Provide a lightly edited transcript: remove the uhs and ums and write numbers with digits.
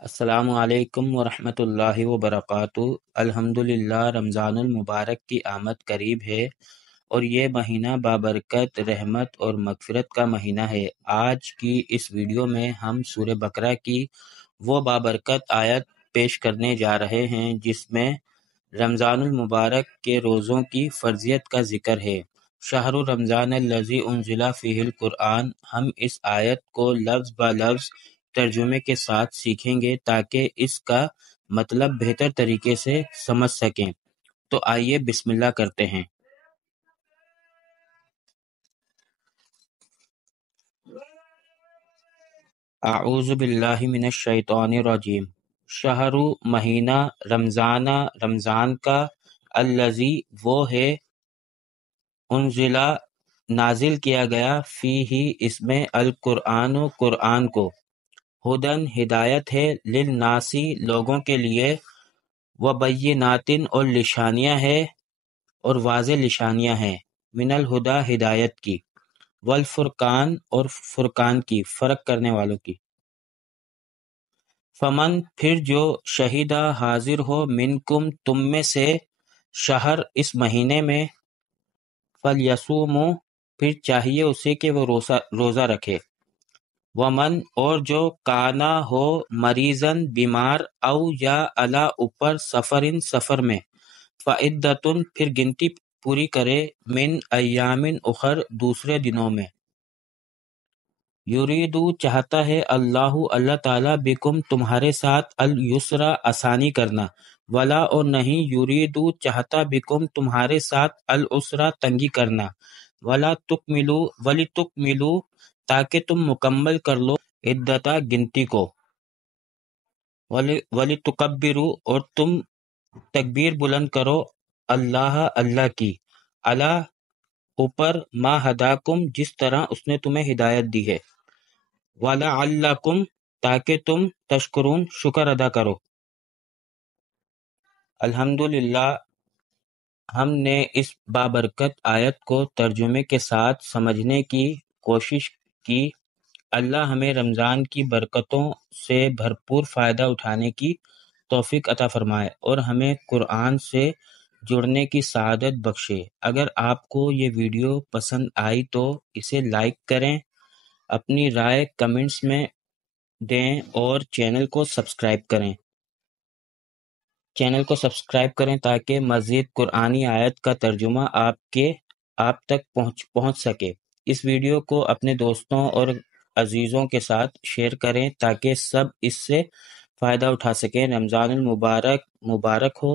السلام علیکم ورحمۃ اللہ وبرکاتہ۔ الحمدللہ رمضان المبارک کی آمد قریب ہے اور یہ مہینہ بابرکت رحمت اور مغفرت کا مہینہ ہے۔ آج کی اس ویڈیو میں ہم سورہ بقرہ کی وہ بابرکت آیت پیش کرنے جا رہے ہیں جس میں رمضان المبارک کے روزوں کی فرضیت کا ذکر ہے۔ شہر رمضان الذی انزل فیہ القرآن۔ ہم اس آیت کو لفظ با لفظ ترجمے کے ساتھ سیکھیں گے تاکہ اس کا مطلب بہتر طریقے سے سمجھ سکیں۔ تو آئیے بسم اللہ کرتے ہیں۔ اعوذ باللہ من الشیطان الرجیم۔ شہر مہینہ، رمضان کا، الذی وہ ہے، انزلہ نازل کیا گیا، فیہ اس میں، القرآن قرآن کو، ہدن ہدایت ہے، للناسی لوگوں کے لیے، وبینات اور نشانیاں ہے اور واضح نشانیاں ہیں، من الہدی ہدایت کی، والفرقان اور فرقان کی، فرق کرنے والوں کی۔ فمن پھر جو، شہیدہ حاضر ہو، منکم تم میں سے، شہر اس مہینے میں، فلیصوموا پھر چاہیے اسے کہ وہ روزہ رکھے، ومن اور جو، کانا ہو، مریضن بیمار، او یا علی اوپر، سفرن سفر میں، فعدتن پھر گنتی پوری کرے، من ایامن اخر دوسرے دنوں میں۔ یریدو چاہتا ہے، اللہ تعالیٰ، بکم تمہارے ساتھ، الیسر آسانی کرنا، ولا اور نہیں، یریدو چاہتا، بکم تمہارے ساتھ، العسر تنگی کرنا، ولتکملو تاکہ تم مکمل کر لو، عدتا گنتی کو، ولتکبروا اور تم تکبیر بلند کرو، اللہ کی، علی اوپر، ما ہداکم جس طرح اس نے تمہیں ہدایت دی ہے، وَلَعَلَّکم تاکہ تم، تشکرون شکر ادا کرو۔ الحمدللہ ہم نے اس بابرکت آیت کو ترجمے کے ساتھ سمجھنے کی کوشش کی۔ اللہ ہمیں رمضان کی برکتوں سے بھرپور فائدہ اٹھانے کی توفیق عطا فرمائے اور ہمیں قرآن سے جڑنے کی سعادت بخشے۔ اگر آپ کو یہ ویڈیو پسند آئی تو اسے لائک کریں، اپنی رائے کمنٹس میں دیں اور چینل کو سبسکرائب کریں تاکہ مزید قرآنی آیت کا ترجمہ آپ تک پہنچ سکے۔ اس ویڈیو کو اپنے دوستوں اور عزیزوں کے ساتھ شیئر کریں تاکہ سب اس سے فائدہ اٹھا سکیں۔ رمضان المبارک مبارک ہو۔